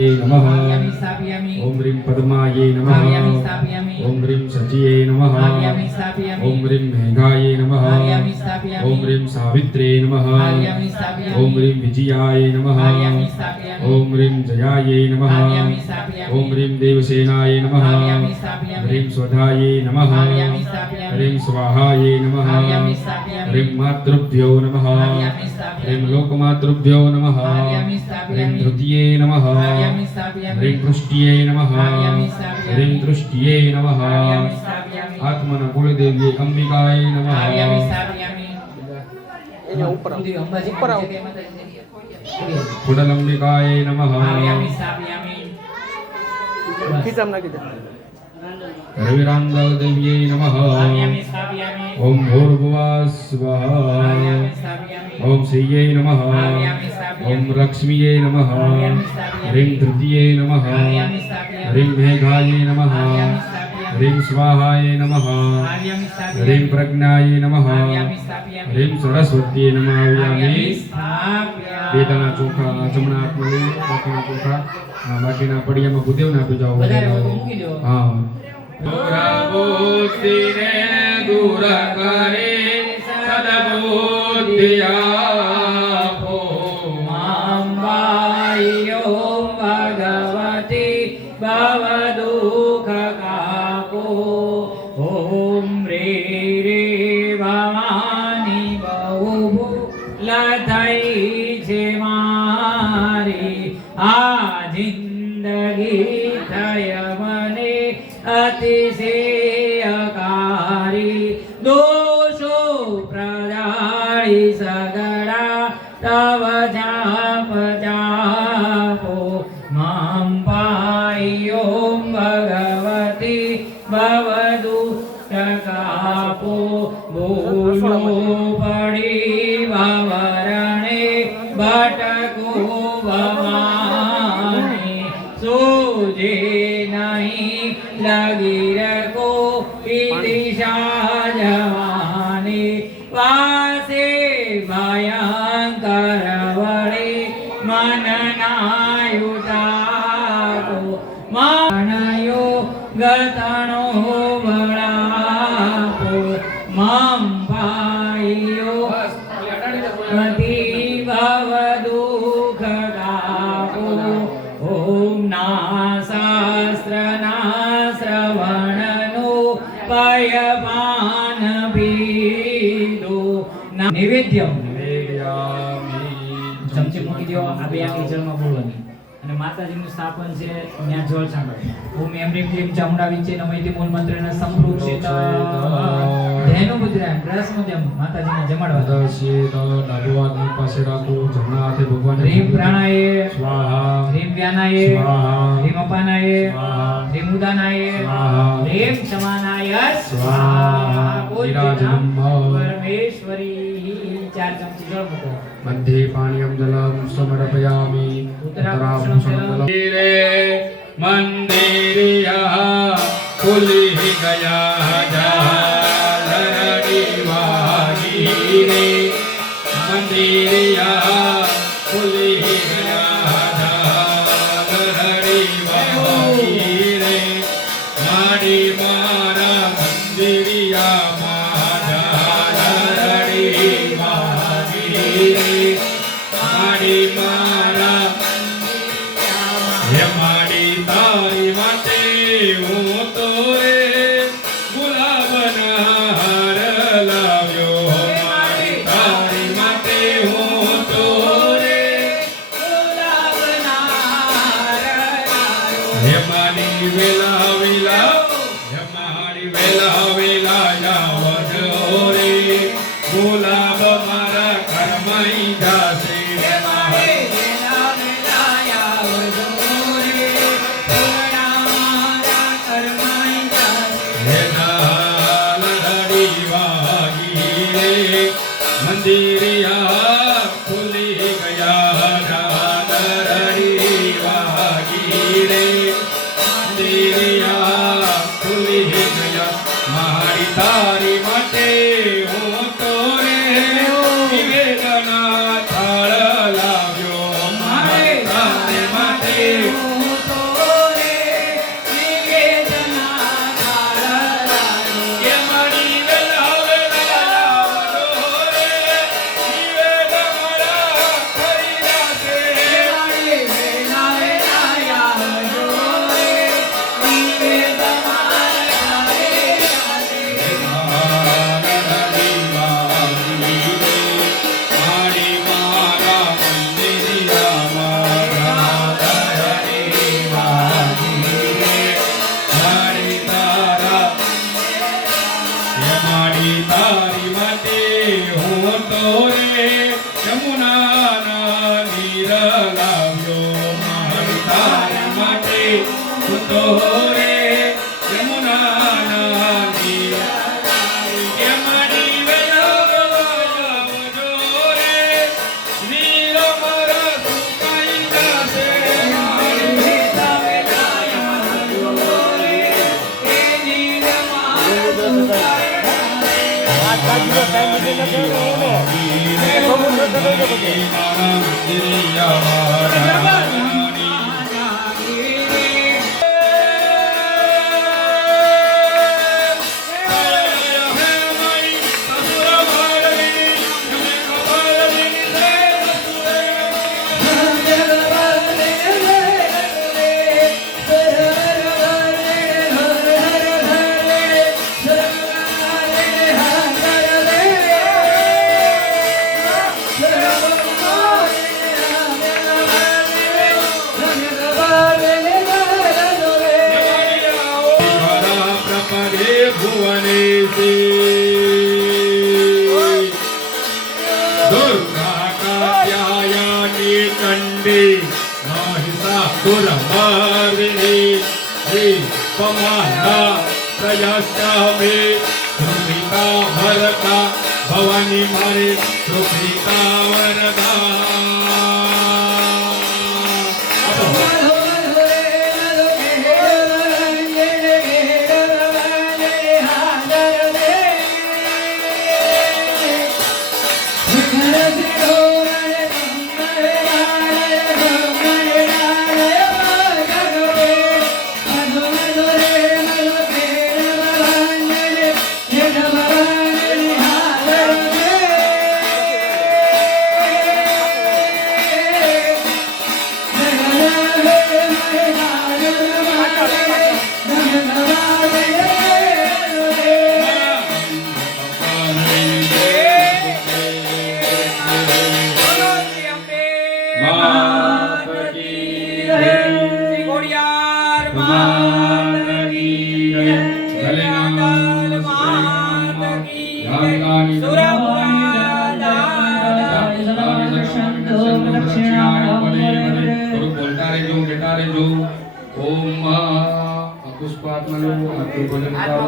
नमः भावयामि स्थापयामि ॐ ह्रीं पद्मायै नमः भावयामि स्थापयामि ॐ ह्रीं सचियै नमः भावयामि स्थापयामि ॐ ह्रीं मेघायै नमः भावयामि स्थापयामि ॐ ह्रीं सावित्र्यै नमः भावयामि स्थापयामि ॐ ह्रीं विजयाय नमः भावयामि स्थापयामि ॐ ह्रीं जयायै नमः भावयामि स्थापयामि ॐ ह्रीं देवसेनाय नमः भावयामि स्थापयामि ह्रीं स्वधायै नमः भावयामि स्थापयामि ह्रीं स्वाहायै नमः भावयामि स्थापयामि ह्रीं मातृभ्यो नमः भावयामि ह्रीं स्थापयामि लोकमातृभ्यो नमः भावयामि ह्रीं स्थापयामि धृतिये नमः भावयामि स्थापयामि ह्रीं दृष्ट्यै नमः ह्रीं दृष्ट्यै नमः आत्मन कुलदेव्यै अंबिकायै नमः कुडलंबिकायै नमः रविरांदल देव्यै नमः ઓમ સ્થાપયામિ નમઃ હ્રીં તૃતીયે નમઃ હ્રીં મેઘાય નમઃ હ્રીં સ્વાહાય નમઃ હ્રીં પ્રજ્ઞાય નમઃ હ્રીં સરસ્વતીએ નમઃ બેદાના ચોખા જમણા હાથમાં બાકીના ચોખા બાકીના પડિયામાં ભૂદેવને આપી જાઓ હા દુરા કરે સદબુદ્ધિ થય મને અતિશયકારી દોષો પ્રદાળી સગડા તવ જાપ જાપો મામ પાયો ભગવતી ભવદુ ટકાપો બોલો પડી વાવરણે ભટકો ભવાની મતિ ભવ દુઃખ ગાપો ઓમ ના માતાજીનું સ્થાપન છે, ત્યાં જળ છાંટો ઓમ એમ રીમ ક્લીમ ચામુંડા વિચે નમૈતિ મૂળ મંત્રને છે ધેનુ મુદ્રા રસ મુજમ માતાજીને જમાડવા દર્શી તો ડાબુવાની પાસે રાખો જમણા હાથે ભગવાન રીમ પ્રાણાય સ્વાહા રીમ વ્યાનાય સ્વાહા રીમ અપાનાય સ્વાહા રીમ ઉદાનાય સ્વાહા રીમ સમાનાય સ્વાહા બોલ પરમેશ્વરી, ચાર ચમચી જળ મૂકો. મધ્યે પાણીયમ જલમ સમર્પયામી. મંદિરિયા ખુલી ગયા જા મંદિરિયા Thank you. কি दुर्गा का प्याया ने कंडे महिषा सुर मारे पमाना प्रयाश्यामे सुमिता भरता भवानी मारे सुमिता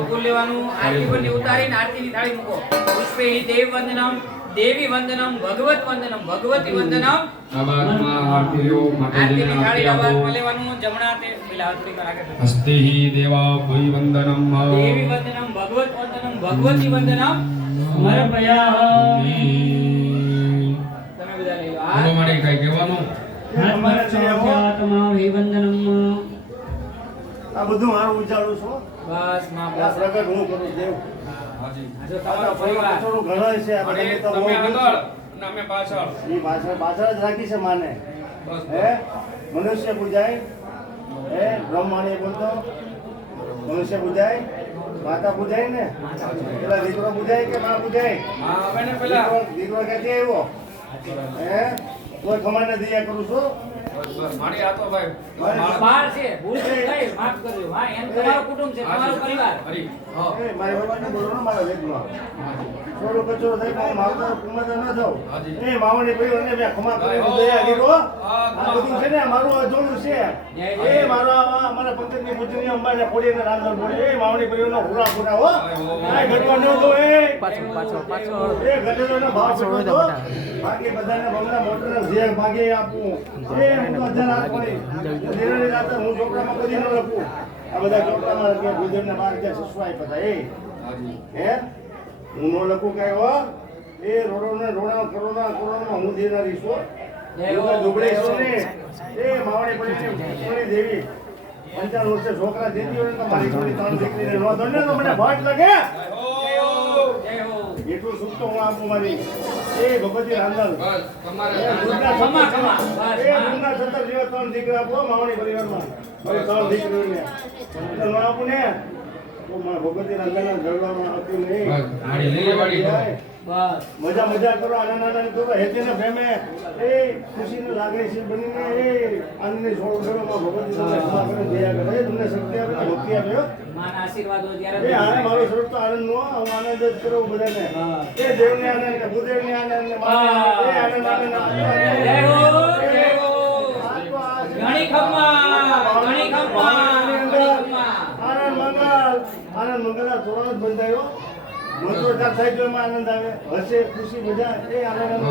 ફૂલ લેવાનું આરતી બંને ઉતારીને આરતીની થાળી મૂકો પુષ્પે દેવ વંદનમ દેવી વંદનમ ભગવત વંદનમ ભગવતી વંદનમ. દેવા દેવી ભગવત ભગવતી. તમે બધા લઈ લો. આ મારે કઈ કહેવાનું? આ બધું મારું વિચારું છું. બસમાં બસ. પ્રગટ હું કરું દેવ થોડું ઘણો છે આ તો તમે આગળ અને અમે પાછળ. ઈ પાછળ પાછળ જ રાખી છે માને. હે? મનુષ્ય પૂજાય. હે? બ્રહ્માણી બોલતો. મનુષ્ય પૂજાય. માતા પૂજાય ને? પેલા દીકરો પૂજાય કે મા પૂજાય? દીકરો દીકરો ક્યાંથી આવ્યો હે કોઈ ખમાને દયા કરું છું. મારી આ તો ભાઈ બાર છે ભૂલ ચૂક થઈ માફ કરજો. હા એમ તમારું કુટુંબ છે તમારો પરિવાર. હરી હા. એ મારી બાબાને બોલો ને મારા વેદમાં થોડો કચરો થઈ પણ માવતર કુમાર ન જાવ એ માવણી ભાઈ અને મેં ખમા કરી દયા કીધો આ બધું છે ને મારું અજોડું છે. એ મારો અમારા પંચાયતની પૂજનીય અંબાને ફોડીને રાંધણ ફોડી. એ માવણી ભાઈઓનો હુરા ફૂટા હો. આ ઘટવા ન દો એ. ગઢેલોનો ભાવ. હતો? બાકી બધાને. બમણા મોટરના ઝેર ભાગે આપવું એ હું તો હજાર હાથ પડી ધીરેની રાતે હું. ચોપડામાં કદી ન લખું આ બધા ચોપડામાં લખીએ ગુજરને બાર કે સસવાય બધા એ હે. હું નો લખું કઈ હો એ રોડોને રોડા કરોડા કરોડમાં હું દેનારી છું જય હું. હો. તો દુબળે છું ને એ માવડી પડીને સોની દેવી વર્ષે છોકરા દેતી હોય તો મારી ત્રણ દીકરીને નો ને તો મને ભટ લાગે એટલું સુખ તો હું આપું મારી. એ ભગવતી રાંધણ બસ તમારે દૂધના ખમા, ખમા, બસ, એ. દૂધના સત્તર જેવા ત્રણ દીકરા આપો માવણી પરિવારમાં. ત્રણ દીકરીઓને. એટલે મજા મજા કરો આનંદ આનંદ કરો પ્રેમે એ ખુશીનું લાગણીશીલ બનીને એ આનંદની સોળ ઘરોમાં ભગવતી તમને ક્ષમા કરે દયા કરે એ તમને શક્તિ આપે ભક્તિ આપે હો. માના આશીર્વાદો એ આને મારો સ્વરૂપ તો આનંદ નો હું આનંદ જ કરું બધાને. હા. એ દેવને આનંદ ને આનંદ ને આનંદ આનંદ આનંદ. જય હો જય હો આ તો આ છે. ઘણી ખમ્મા ઘણી ખમ્મા જ બંધાયો મંત્રોચ્ચાર થાય તો એમાં આનંદ આવે. હસે ખુશી મજા. એ આનંદ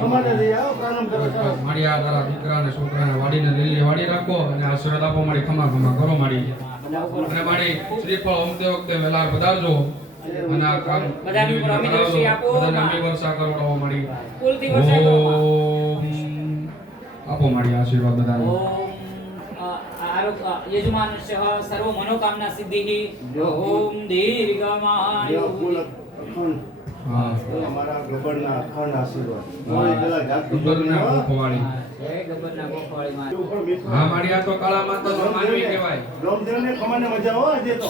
સમાને દઈ આવો પ્રારંભ કરો મારી આ તારા દીકરા છોકરાને વાડીને લીલી વાડી રાખો અને આશીર્વાદ આપો મારી ખમા ખમા કરો મારી અને મારી શ્રીફળ ઓમતે વખતે વેલાર પધારજો. અને આ કામ બધાની ઉપર અમી દ્રષ્ટિ આપો. બધાને અમી વર્ષા મારી આપો મારી આશીર્વાદ બધાને. આરોગ્ય યજમાનસ્ય સર્વ મનોકામના સિદ્ધિ ઓમ દીર્ઘમાયુ. અમારા અખંડ આશીર્વાદ. હા. મારી આ તો કાળા માતા માનવી કહેવાય. મજા હો આજે તો.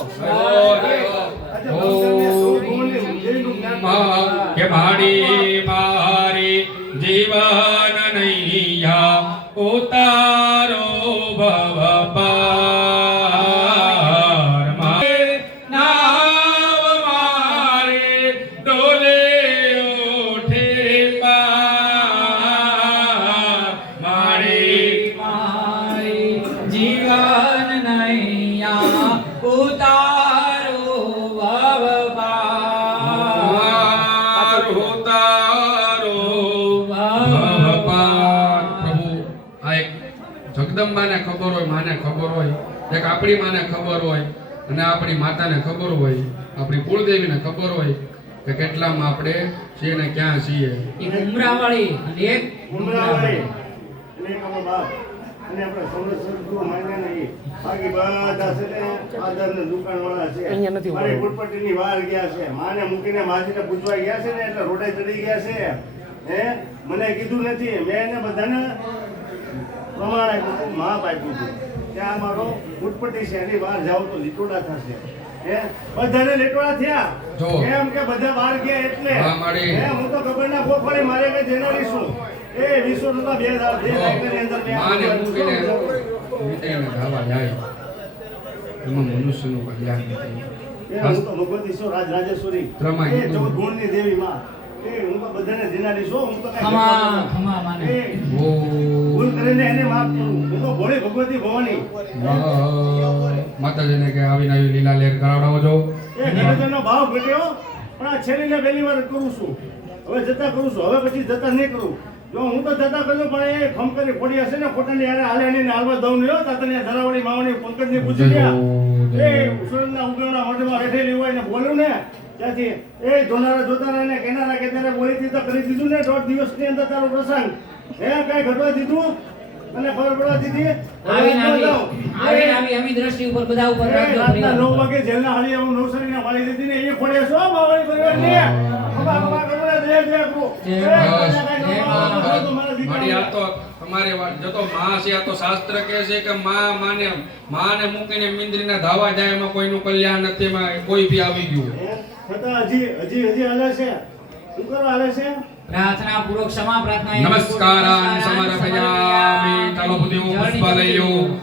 એક આપણી માને ખબર હોય અને આપણી માતાને ખબર હોય આપણી કુળદેવીને ખબર હોય કે કેટલામાં આપણે છીએ ને ક્યાં છીએ એક ઉમરાવાળી અને એક ઉમરાવાળી. અને એક આપણો બાપ. અને આપણે સૌને સદગુરુ માન્યા ને બાકી બધા છે ને આદરના દુકાનવાળા છે. અહીંયા નથી મારી ઊભા. વાર ગયા છે માને મૂકીને માસીને પૂછવા ગયા છે ને એટલે રોડે ચડી ગયા છે હે મને કીધું નથી મેં એને બધાને પ્રમાણે આપ્યું હતું માપ આપ્યું હતું ત્યાં મારો ફૂટપટ્ટી છે એની બહાર જાઓ તો લીટોડા થશે. હે? બધાને લીટોડા થયા? જો. એમ કે બધા બહાર ગયા એટલે? હા, મારી. હે હું તો ખબરના ગોખવાળી મારે કે જેનારી છું એ વિશ્વ નતા બે દાવ બે દાયકાની અંદર મેં માને મૂકીને બધું ધાવા જાય. એમાં મનુષ્યનું કલ્યાણ નથી. હું તો ભગવતી છું રાજ રાજેશ્વરી. એ ચૌદ ગુણની દેવી માં હું તો બધાને દેનારી છું હું તો ખમા. ખમા માને. ભૂલ કરીને એને માફ કરું. હું તો ભોળી ભગવતી ભવાની. માતાજીને કે આવીને આવી લીલા લેર કરાવડાવો છો. એ નિવેદનનો ભાવ ઘટ્યો પણ આ છેલ્લી ને પહેલી વાર કરું છું. હવે જતા કરું છું. હવે પછી જતા નહીં કરું. જો હું તો જતા કરું પણ એ ખમકરી ફોડી હશે ને ફોટાની હારે હાલે ને હાલવા દઉં હો તાતણિયા ધરાવણી માવણી પંકજની પૂછી ગયા. એ સુરતના ઉગમના મોઢામાં બેઠેલી હોય ને બોલ્યું ને ત્યાંથી એ જોનારા જોતા ને કેનારા કે ત્યારે બોલી તો કરી દીધું ને દોઢ દિવસની અંદર તારો પ્રસંગ હે કઈ ઘટવા દીધું અને ખબર પડવા દીધી આવી આવી આવી આવી અમી દ્રષ્ટિ ઉપર બધા ઉપર રાખજો રાતના નવ પરિવાર. વાગે જેલના હાલી હું નવસારીના વાળી દીધી ને એ ખોડે છો બાવળી કરો ને જય જય કરો. જય એ મા. બધા કાંઈ જય નવા મા. આવે તો મારા આ તો અમારે જતો માં છે આ તો શાસ્ત્ર કહે છે કે માં માને માને મૂકીને મિંદ્રીના ધાવા જાય એમાં કોઈનું કલ્યાણ નથી એમાં કોઈ બી આવી ગયું? છતાં હજી હજી હજી હાલે છે. શું કરો હાલે છે? પ્રાર્થના પૂર્વક ક્ષમા પ્રાર્થના નમસ્કારાન સમર્પયામિ બુદ્ધિ પુષ્પાલયો